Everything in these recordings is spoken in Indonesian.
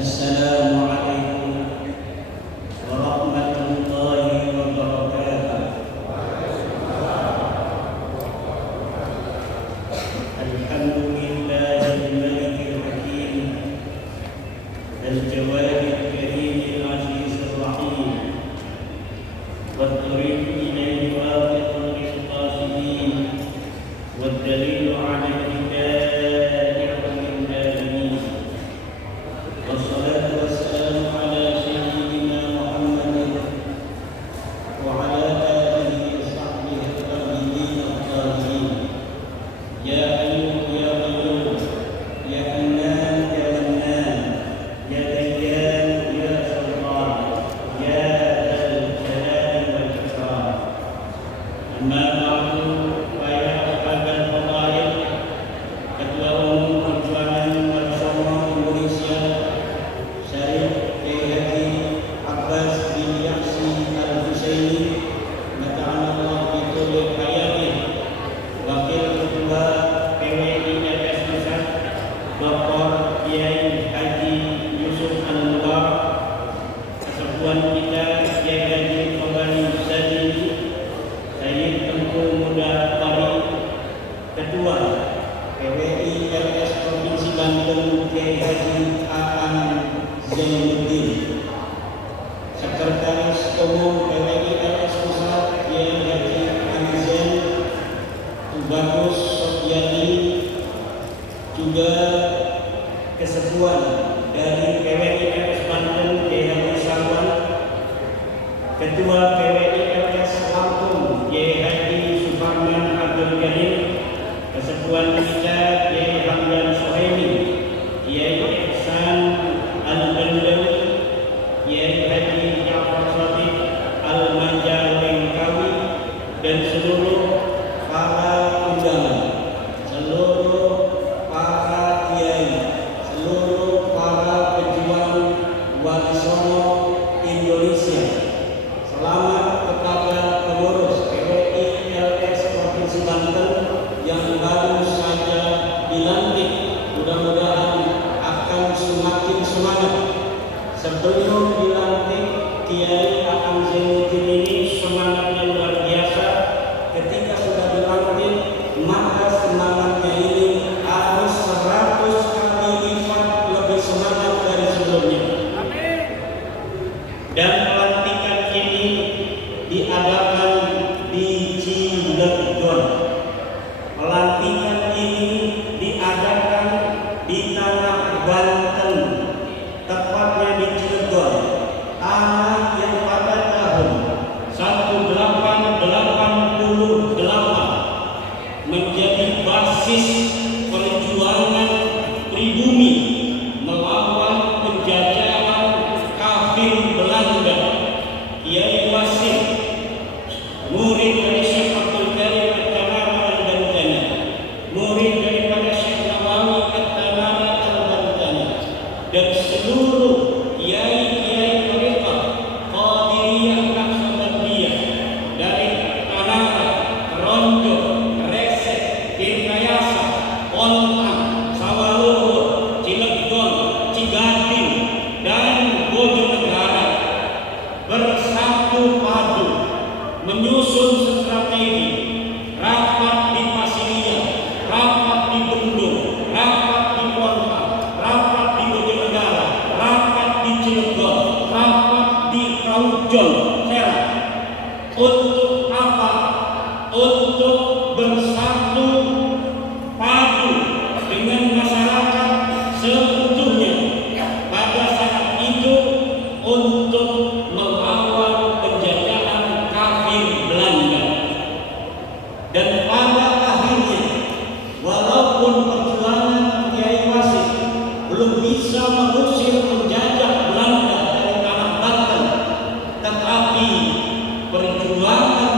Assalamualaikum warahmatullahi wabarakatuh. Alhamdulillahil malikil hakim, al-jawadil karimil azizir rahim, wat-tariq ilayhi wafiqun lil-qasidin, wad-dalilu ala al-hidayah lil alamin. Wassalatu wassalamu ala sayyidina Muhammadin wa ala alihi wa sahbihi at-tabi'in at-tabi'in. Ya ayyuha ya qayyum ya hannan ya mannan ya dayyan ya sultan ya dzal jalali wal ikram. Amma ba'du, ya ahbabal fadail, Ketua Umum Perjuangan Nasional Indonesia Syarif Haji Abbas bin Yaksi Al-Husaini, mata'anallah bitulil hayatih, Wakil Ketua PWI Pusat Dr. Kiai Haji Yusuf Anwar, Kesatuan kita Kiai Haji Kembali Sadili, Sayyid Tengku Muda Bari, Ketua PWI RS Provinsi Banten Kiai Haji Aan Zainuddin, Sekretaris Umum PWI RS Pusat Kiai Haji Anzen Bagus Sofiani, juga Kesatuan dari PWI RS Banten Kiai Haji Sarwan, Ketua PWI RS Lampung Kiai Haji Suparman Abdul Ghani, Kesatuan kita Kiai Hamdan Sohaimi, Kiai Ihsan Al-Bandawi, Kiai Haji Ja'far Shadiq Al-Majalengkawi, dan seluruh para undangan, seluruh para kiai, seluruh para pejuang Wali Songo Indonesia. Selamat kepada pengurus PWI RS Provinsi Banten yang baru saja dilantik. Mudah-mudahan akan semakin semangat. Sebelum dilantik, Kiai Aan Zainuddin ini semangatnya luar biasa. Ketika sudah dilantik, maka semangatnya ini harus 100 kali lipat lebih semangat dari sebelumnya. Dan pelantikan ini diadakan di Cilegon. Pelantikan ini diadakan di tanah Banten, tepatnya di Cilegon, tanah yang pada tahun 1888 menjadi basis perjuangan pribumi melawan penjajahan kafir Belanda. Kiai Wasim, murid dari Syekh Abdul Karim At-Tamama Al-Bantani, murid daripada Syekh Nawawi At-Tamama Al-Bantani, dan seluruh kiai-kiai mereka Qadiriyah Naqsabandiyah dari Tanara, Ronjo, Resek, Tirtayasa, Ontang, Sawaluhur, Cilegon, Cigading, dan Bojonegara bersatu padu menyusun strategi rapat di Pasilia, rapat di Bendung, rapat di Pontianak, rapat di Bojonegara, rapat di Cilegon, rapat di Kaujon, Serang. Untuk apa? Untuk bersatu padu dengan masyarakat seutuhnya pada saat itu untuk melawan penjajahan kafir Belanda. Dan pada akhirnya, walaupun perjuangan Kiai Wasim belum bisa mengusir penjajah Belanda dari tanah Banten, tetapi perjuangan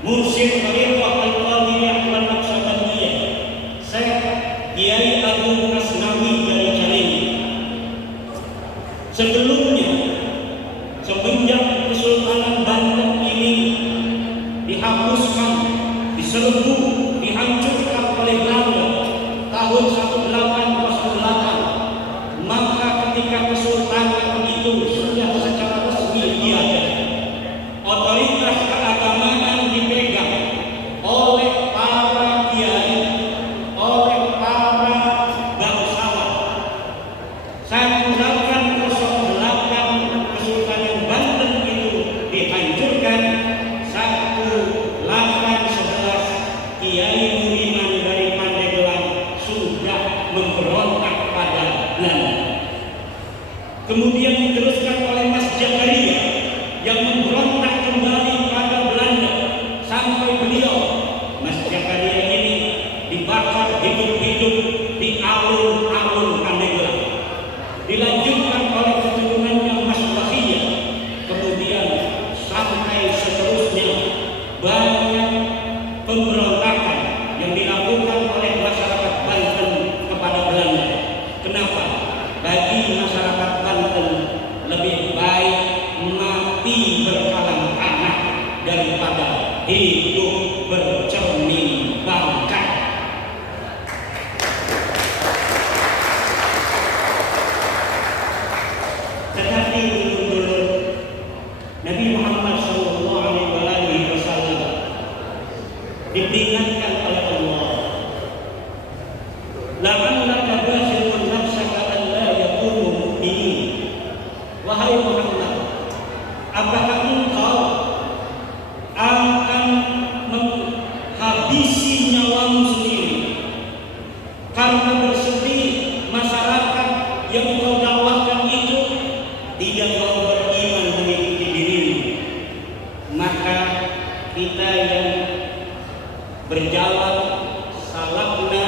Mursyid Khalifah Al-Qadiriyah wal Naqsyabandiyah, Syekh Kiai Agung Asnawi dari Calengi. Sebelumnya, semenjak Kesultanan Banten ini dihapuskan, diserbu, dihancurkan oleh Belanda tahun 1808, maka ketika kesultanan itu sudah secara resmi tiada, otoritas keagamaan dipegang oleh para kiai, oleh para bangsawan. 1808 Kesultanan Banten itu dihancurkan. 1811 Kiai Budiman dari Pandeglang sudah memberontak pada Belanda. Kemudian diteruskan oleh Mas Jakaria yang memberontak kembali pada Belanda sampai beliau, Mas Jakaria ini, dibakar hidup-hidup di alun-alun Pandeglang. Dilanjutkan oleh keturunannya Mas Bahia, kemudian sampai seterusnya banyak pemberontakan yang dilakukan oleh masyarakat Banten kepada Belanda. Kenapa? Bagi masyarakat Banten lebih baik mati berkalang tanah daripada hidup bercermin bangkai. Tetapi dulu Nabi Muhammad SAW diperingatkan oleh Allah, la'allaka bakhirun nafsaka an la yakunu mu'minin. Wahai Muhammad, apakah engkau akan menghabisi nyawamu sendiri karena bersedih masyarakat yang engkau dakwahkan itu tidak mau beriman mengikuti dirimu? Maka kita yang berjalan salakna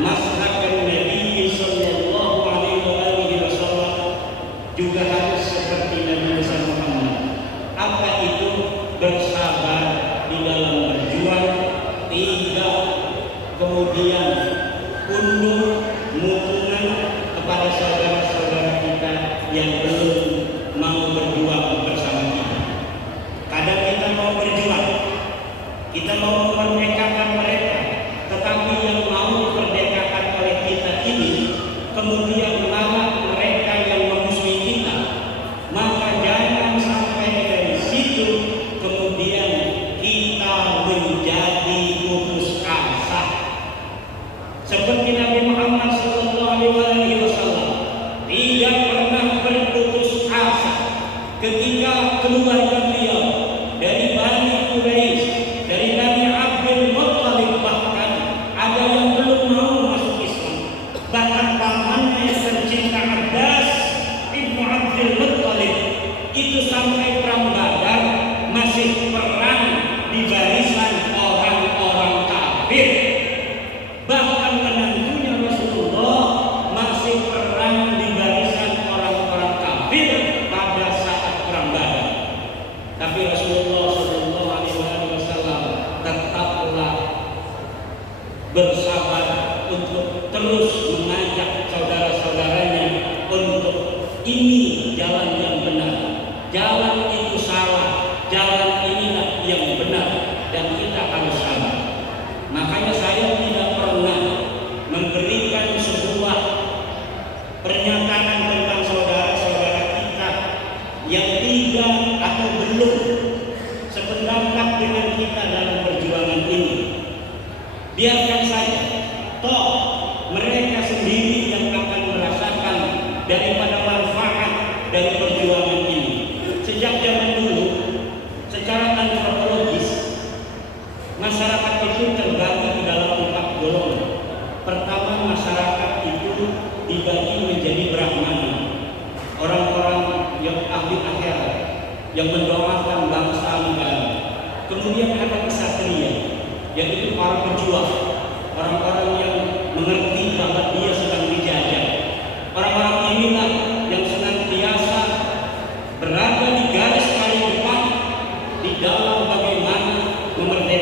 maslakan Nabi sallallahu alaihi wasallam juga harus seperti Nabi Muhammad. Apa itu? Bersabar di dalam berjuang, tidak kemudian undur mutungan kepada saudara-saudara kita yang belum mau berjuang bersama kita. Kadang kita mau berjuang, kita mau memerdekakan mereka, tetapi yang mau memerdekakan oleh kita ini kemudian melarang mereka yang memusuhi kita. Maka jangan sampai dari situ kemudian kita menjadi putus asa. Seperti Nabi Muhammad SAW tidak pernah berputus asa ketika keluarga beliau dari Bani Quraisy, dari Bani Abdul Muttalib, bahkan ada yang belum mau masuk Islam. Bahkan pamannya yang tercinta Abbas ibnu Abdul Muttalib itu sampai perang Badar masih perang di barisan orang-orang kafir. Bahkan menantunya Rasulullah masih perang di barisan orang-orang kafir pada saat perang Badar. Tapi Rasulullah SAW tetaplah bersabar untuk terus mengajak saudara-saudaranya untuk ini jalan yang benar, jalan itu salah, jalan inilah yang benar, dan kita harus sabar. Makanya saya tidak pernah memberikan sebuah pernyataan tentang saudara-saudara kita yang tidak atau belum sependapat dengan kita dalam perjuangan ini. Biarkan saja, toh mereka sendiri yang akan merasakan daripada manfaat dari perjuangan ini. Sejak zaman dulu, secara antropologis, masyarakat itu terbagi di dalam 4 golongan. Pertama, masyarakat itu dibagi menjadi Brahmana, orang-orang yang ahli akhirat, yang mendoakan bangsa negara. Kemudian ada kesatria, yaitu para pejuang, orang-orang yang mengerti bahwa dia sedang dijajah. Orang-orang inilah yang senantiasa berada di garis paling depan di dalam bagaimana memerdekakan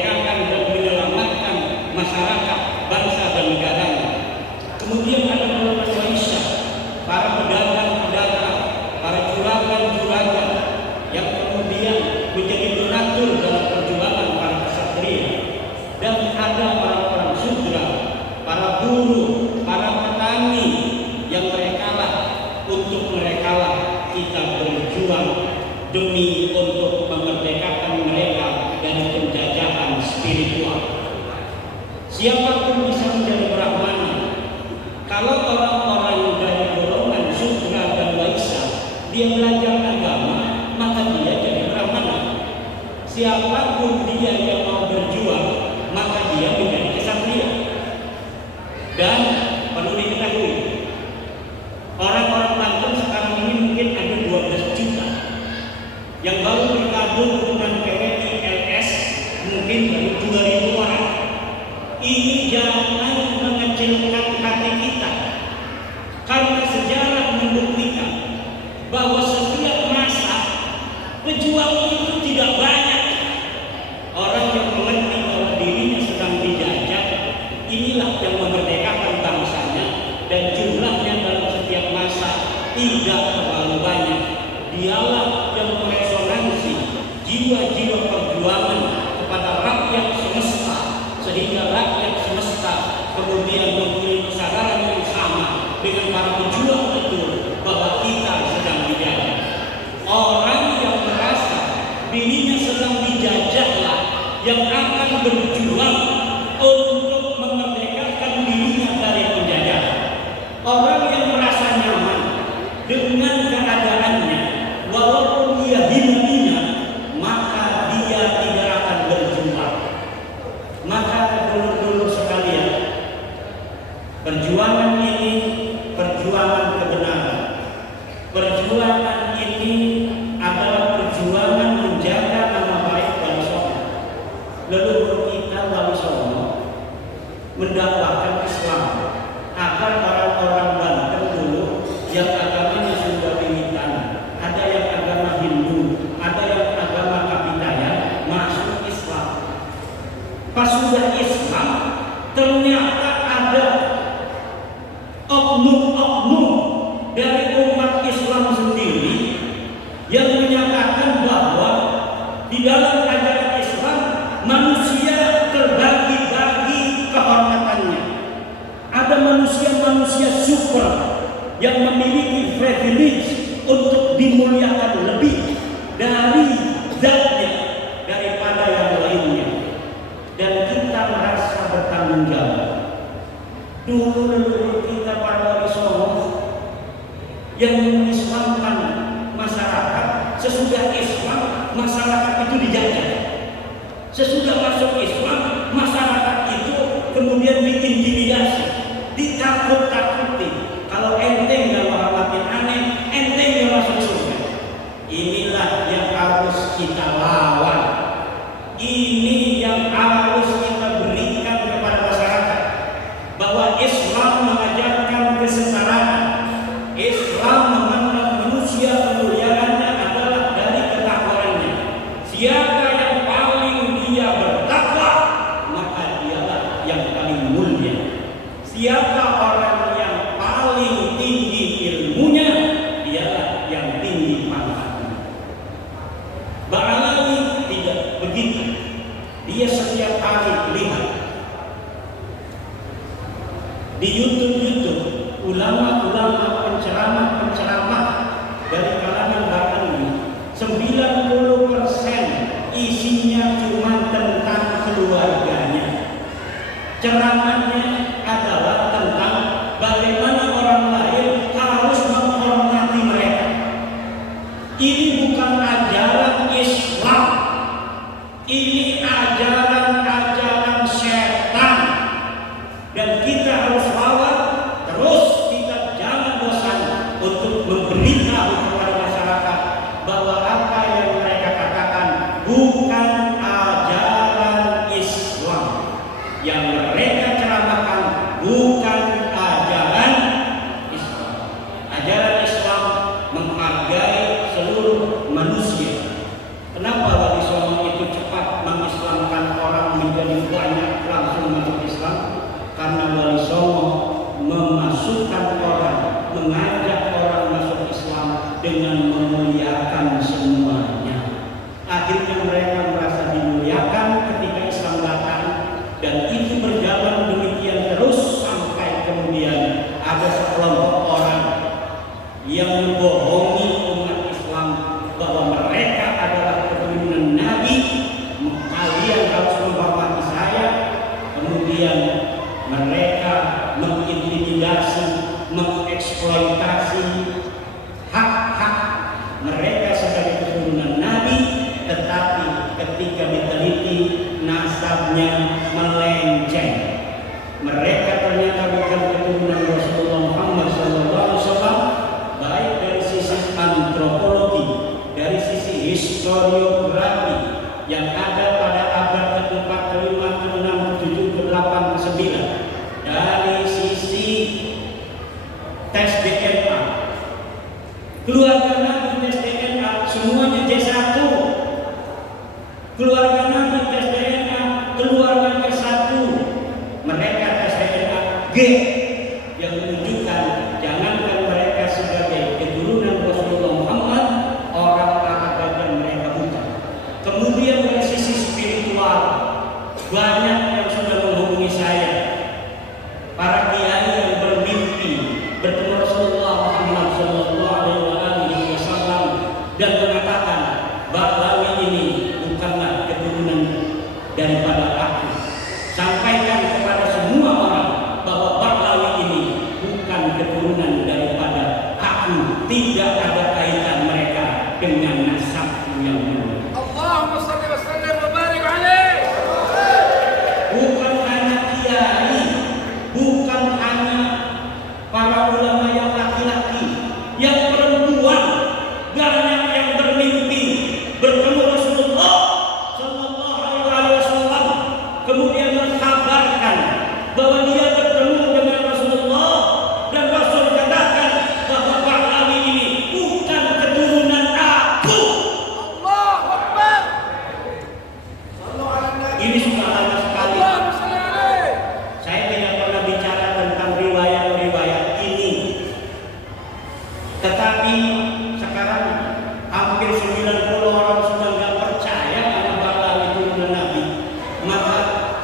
spiritual. Siapapun bisa menjadi Brahmana. Kalau orang-orang dari golongan Sudra dan Waisya dia belajar agama, maka dia jadi Brahmana. Siapapun dia yang mau berjuang, maka dia menjadi Ksatria. Dan perlu diketahui, orang-orang Banten sekarang ini mungkin ada 12 juta. Yang baru bergabung dengan PWI LS mungkin baru 2.000 orang. Ini jangan mengecilkan hati kita, karena sejarah membuktikan bahwa setiap masa pejuang itu tidak banyak. Orang yang mengerti bahwa dirinya sedang dijajah, inilah yang memerdekakan bangsanya, dan jumlahnya dalam setiap masa tidak terlalu banyak. Dialah yang meresonansi jiwa-jiwa perjuangan kepada rakyat semesta, sehingga rakyat semesta kemudian mempunyai kesadaran yang sama dengan para pejuang itu bahwa kita sedang dijajah. Orang yang merasa dirinya sedang dijajahlah yang akan berjuang untuk memerdekakan dirinya dari penjajah. Orang yang merasa nyaman dengan keadaannya, walaupun dia hina-hina, maka dia tidak akan berjuang. Maka dulu-dulu sekalian, perjuangan ini perjuangan kebenaran. Perjuangan ini adalah perjuangan menjaga nama baik Wali Songo. Leluhur kita Wali Songo mendakwahkan Islam agar orang-orang Banten dulu yang agamanya sudah pimitan, ada yang agama Hindu, ada yang agama Kapitaya, masuk Islam. Pas sudah Islam, ternyata ada oknum-oknum dari umat Islam sendiri yang menyatakan bahwa di dalam ajaran Islam manusia terbagi-bagi kehormatannya. Ada manusia-manusia super yang memiliki privilege untuk dimuliakan lebih dari zatnya daripada yang lainnya, dan kita merasa bertanggung jawab. Dulu kita para Wali Songo yang mengislamkan masyarakat. Sesudah Islam, masyarakat itu dijajah. Sesudah masuk Islam, masyarakat itu kemudian diintimidasi, ditakut-takuti. Kalau ente nggak menghormatin aneh, ente nggak masuk surga. Inilah yang harus kita lawan. Ini yang harus kita berikan kepada masyarakat, bahwa Islam mengajarkan kesetaraan. Islam memandang manusia kemuliaannya adalah dari ketakwaannya. Siapa yang paling dia bertakwa, maka dialah yang paling mulia. Siapa orang yang paling tinggi ilmunya, dialah yang tinggi pangkatnya. Ba'alawi tidak begitu. Dia setiap hari lihat di YouTube ulama-ulama penceramah dari kalangan Ba'alawi, 90% isinya cuma tentang keluarganya. Ceramahnya adalah tentang bagaimana orang lain harus menghormati mereka. Ini bukan ajaran Islam, ini ajaran-ajaran setan, dan kita harus lawan. Terus kita jangan bosan untuk memberitahu kepada masyarakat bahwa apa yang mereka katakan bukan ajaran Islam. Yang mereka ceramahkan bukan nasabnya melenceng. Mereka ternyata bukan keturunan Rasulullah Muhammad SAW, baik dari sisi antropologi, dari sisi historiografi yang ada pada abad ke-4, ke-5, ke-6, ke-7, ke-8, ke-9, dari sisi tes DNA. Keluarga Nabi tes DNA semuanya J1. Keluarga Nabi tes DNA keluarga J1. Mereka tes DNA G, yang menunjukkan jangankan mereka sebagai keturunan Rasulullah Muhammad, orang Arab dan mereka bukan. Kemudian dari sisi spiritual, banyak yang sudah menghubungi saya, para kiai yang bermimpi bertemu Rasulullah Muhammad SAW dan mengatakan, Bahlawi ini bukanlah keturunan daripada aku. Sampaikan kepada semua orang bahwa Bahlawi ini bukan keturunan daripada aku, tidak ada kaitan mereka dengan nasabku yang mulia. Allahumma shalli wa sallim wa barik alaihi. Bukan hanya kiai, bukan hanya para ulama yang laki-laki, yang perempuan banyak yang bermimpi bertemu Rasulullah Sallallahu Alaihi Wasallam, kemudian mengkabarkan bahwa dia bertemu dengan Rasulullah dan Rasul katakan bahwa Bahlawi ini bukan keturunan aku. Allahu Akbar. Sallu ala nabi. Ini sudah lama sekali. Allahumma shalli alaihi. Saya tidak pernah bicara tentang riwayat-riwayat ini, tetapi sekarang hampir 90 orang sudah nggak percaya karena Bahlawi turunan Nabi. Maka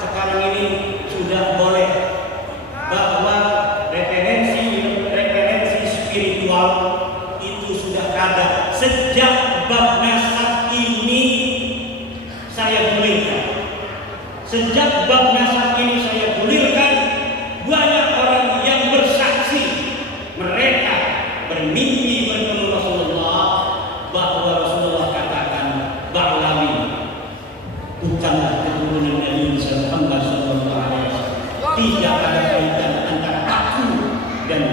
sekarang ini sudah boleh bahwa referensi spiritual itu sudah ada sejak bab nasab ini saya gulirkan. Sejak bab nasab ini saya gulirkan, banyak orang yang bersaksi mereka bermimpi bertemu Rasulullah, bahwa Rasulullah katakan Bahlawi bukanlah keturunan Nabi Muhammad SAW. Tidak ada kaitan antara aku dan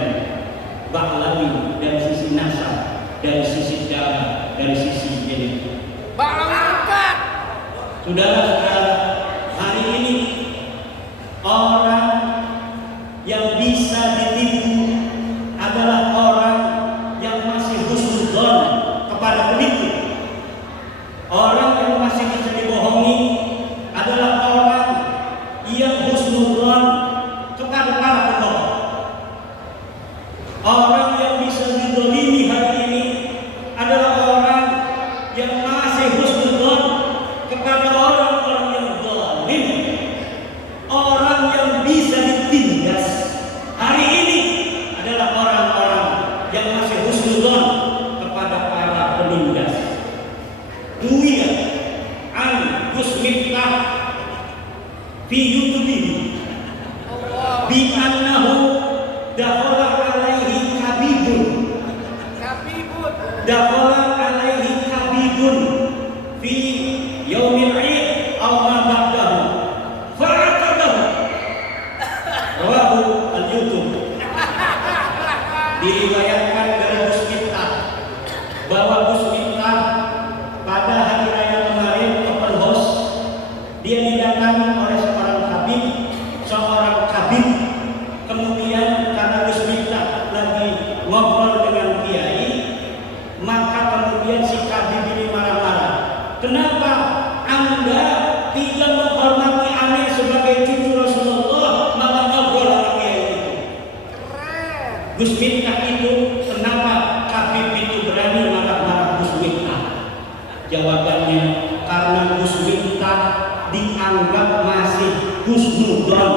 Bahlawi dari sisi nasab, dari sisi darah, dari sisi genetik. Bahlawi angkat. Saudara-saudara, hari ini orang yang bisa ditipu adalah orang yang masih husnudzon kepada penipu. Orang yang masih bisa dibohongi adalah orang yang husnudzon kepada para pembohong. Orang yang bisa didolimi hari ini adalah orang yang masih husnudzon kepada orang-orang yang zalim. Orang yang bisa ditindas hari ini adalah orang-orang yang masih husnudzon kepada para penindas. Dunia an Gus Miftah fi YouTube bi annahu dakhala alaihi kabibun fi yaumil 'id aw ma ba'dahu fa'atadahu. Rawahu al-YouTube. Diriwayatkan dari Gus Miftah bahwa Gus Miftah pada hari raya kemarin open house, dia didatangi oleh seorang kabib. Kemudian karena Gus Miftah lagi ngobrol dengan kiai, maka kemudian si kabib ini marah-marah. Kenapa Anda tidak menghormati aneh sebagai cucu Rasulullah, malah ngobrol sama kiai itu? Gus Miftah itu, kenapa kabib itu berani marah-marah Gus Miftah? Jawabannya, karena Gus Miftah dianggap masih husnudzon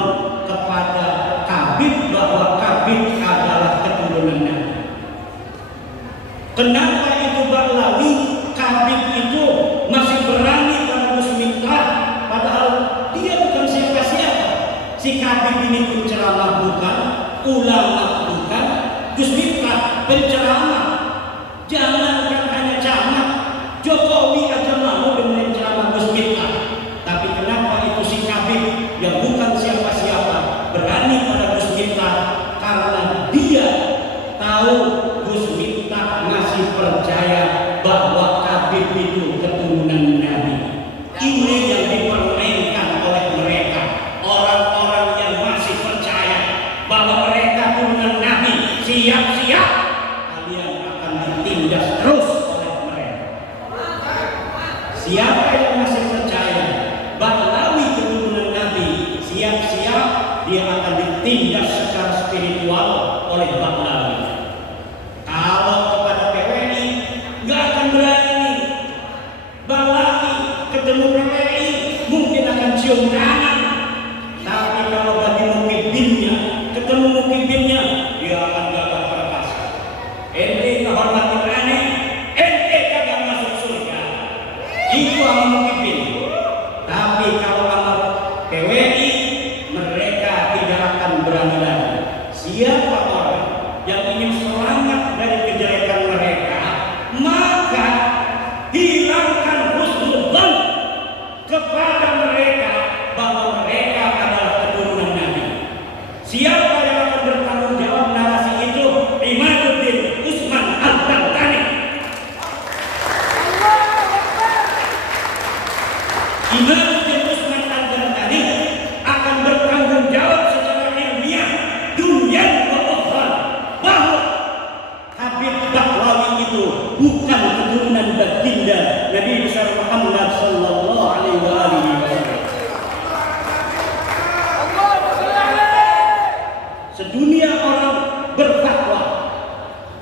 kepada kabib, bahwa kabib adalah keturunan Nabi. Kenapa itu Bahlawi, kabib itu masih berani pada Gus Miftah, padahal dia bukan siapa-siapa. Si kabib ini penceramah bukan, ulama bukan, Gus Miftah penceramah. Jangankan hanya camat, Jokowi aja mau dengerin ceramah Gus Miftah. Tapi kenapa itu si ketemu mukibinnya, dia akan gagah perkasa. Ente ngehormatin aneh, ente kagak masuk surga. Itu sama mukibin. Tapi kalau sama PWI, mereka tidak akan berani lagi. Siapa orang yang ingin selamat dari kejelekan mereka, maka hilangkan husnudzon kepada mereka bahwa mereka adalah keturunan Nabi. Siapa yang akan bertanggung jawab narasi itu? Imaduddin Usman Al-Bantani. Imaduddin Usman Al-Bantani akan bertanggung jawab secara ilmiah dunia wa ukhra bahwa Habib Bahlawi itu bukan keturunan baginda Nabi besar Muhammad sallallahu alaihi wasallam. Sedunia orang berfatwa,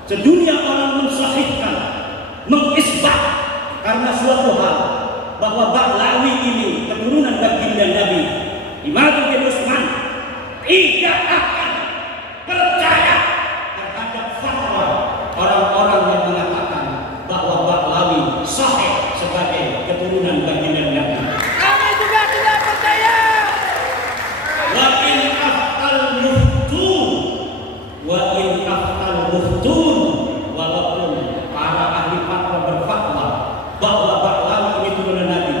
sedunia orang mensahihkan, mengisbat karena suatu hal bahwa Bahlawi ini keturunan baginda Nabi. Imaduddin Usman tidak akan percaya terhadap fatwa orang-orang yang mengatakan bahwa Bahlawi sahih sebagai keturunan baginda Nabi. Kami juga tidak percaya. Wa in aftal muftun, wa in aftal muftun, walaupun para ahli fatwa berfatwa bahwa Bahlawi ini keturunan Nabi,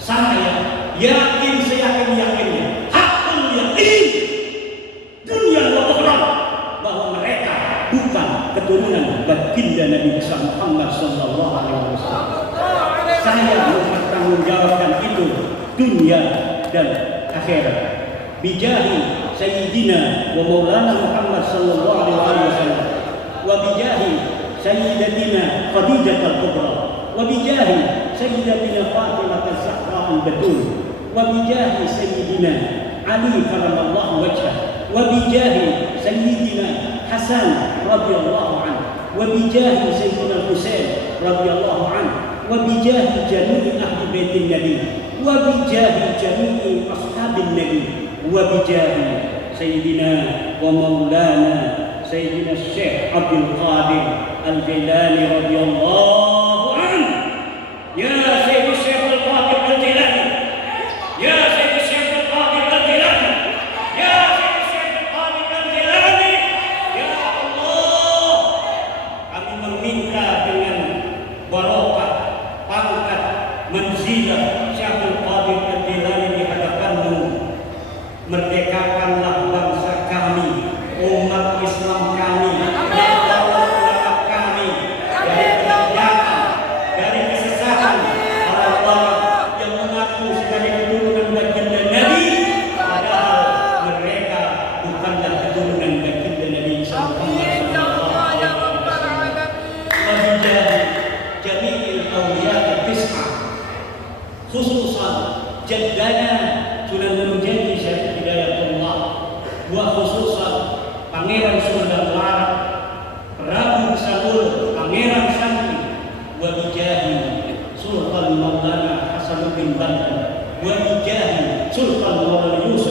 saya yakin seyakin-yakinnya, hakul yakin dunia wa ukhra bahwa mereka bukan keturunan baginda Nabi besar Muhammad sallallahu alaihi wasallam. Saya mempertanggungjawabkan itu dunia dan akhirat. Bijahi Sayyidina wa Maulana Muhammad sallallahu alaihi wasallam, wa bijahi Sayyidatina Khadijah al-Kubra, wa bijahi Sayyidatina Fatimah az-Zahra al-Batul, wa bijahi Sayyidina Ali karamallahu wajhah, wa bijahi Sayyidina Hasan radhiyallahu anhu, wa bijahi Sayyidina Husain radhiyallahu anhu, wa bijahi jami'i ahli baitin Nabi, wa bijahi jami'i ashabin Nabi, wa bijahi Sayyidina wa Maulana Sayyidina Syekh Abdul Qadir Al-Jilani radhiyallahu anhu. Ya Sayyidina Syekh Abdul Qadir Al-Jilani, ya Sayyidina Syekh Abdul Qadir Al-Jilani, ya Sayyidina Syekh Abdul Qadir Al-Jilani, ya Allah, kami meminta dengan barokah pangkat manzilah Syekh Abdul Qadir Al-Jilani di hadapanmu, merdekakanlah bangsa kami, umat Islam kami, dan ulama kami dari kebijakan, dari kesesatan orang-orang yang mengaku sebagai keturunan baginda Nabi, padahal mereka bukanlah keturunan baginda Nabi Muhammad sallallahu alaihi wasallam. Wabijahi jami'il awliya tis'ah, khususan jaddana Sunan Gunung Syekh Hidayatullah, wa khususan Pangeran Sultan Larat, Prabu Saul, Pangeran Santi, wa bijahi Sultan Maulana Hasanuddin Banten, wa bijahi Sultan Maulana Yusuf